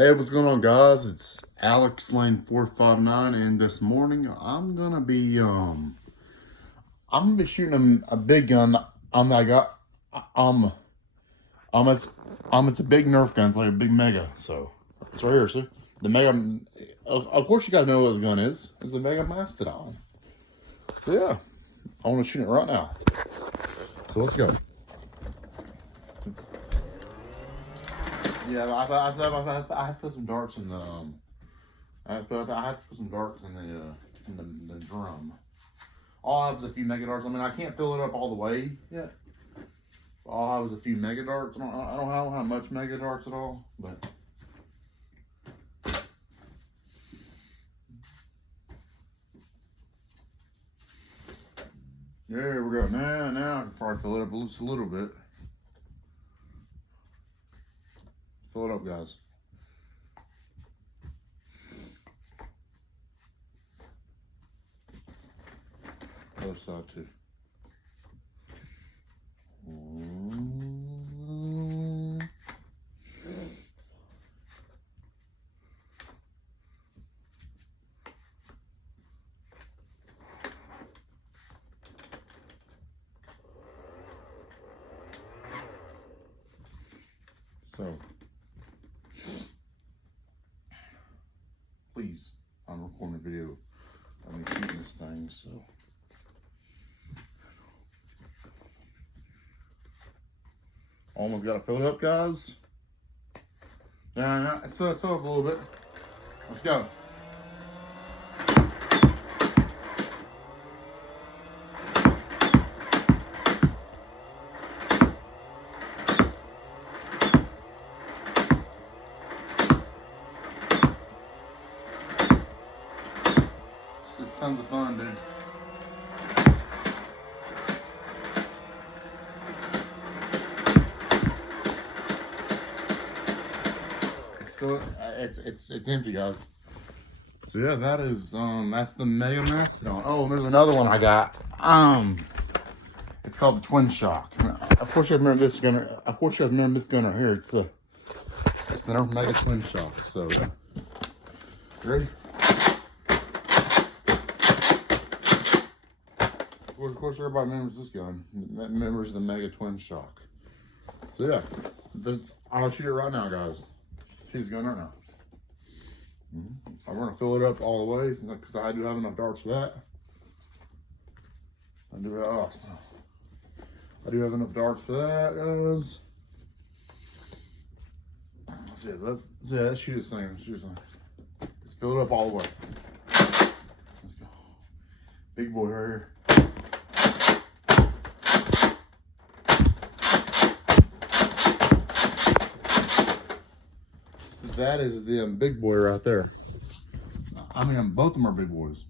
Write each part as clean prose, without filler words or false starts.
Hey, what's going on, guys? It's Alex Lane 459, and this morning I'm gonna be shooting a big gun. It's a big Nerf gun. It's like a big Mega. So it's right here. See the Mega. Of course, you gotta know what the gun is. It's the Mega Mastodon. So yeah, I want to shoot it right now. So let's go. Yeah, I have to put some darts in the I have to put some darts in the drum. All I have is a few mega darts. I mean, I can't fill it up all the way yet. All I have is a few mega darts. I don't have much mega darts at all, but there we go. Now I can probably fill it up just a little bit. Fill it up, guys. Other side too. So, please, I'm recording a video of me shooting this thing, so. Almost got to fill it up, guys. Yeah, let's fill it up a little bit. Let's go. It's tons of fun, dude. So it's empty, guys. So yeah, that is that's the Mega Mastodon. Oh, and there's another one I got. It's called the Twin Shock. Of course, you remember this gun. Of course, you remember this gun right here. It's the Nerf Mega Twin Shock. So, ready? Of course, everybody remembers this gun. Remembers the Mega Twin Shock. So yeah, I'll shoot it right now, guys. Shoot this gun right now. I'm gonna fill it up all the way because I do have enough darts for that. I do have enough darts for that, guys. Let's shoot this thing. Let's fill it up all the way. Let's go. Big boy right here. That is the big boy right there. I mean, both of them are big boys.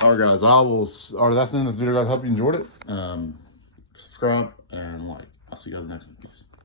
All right, guys. That's the end of this video, guys. Hope you enjoyed it. Subscribe and like. I'll see you guys next one. Peace.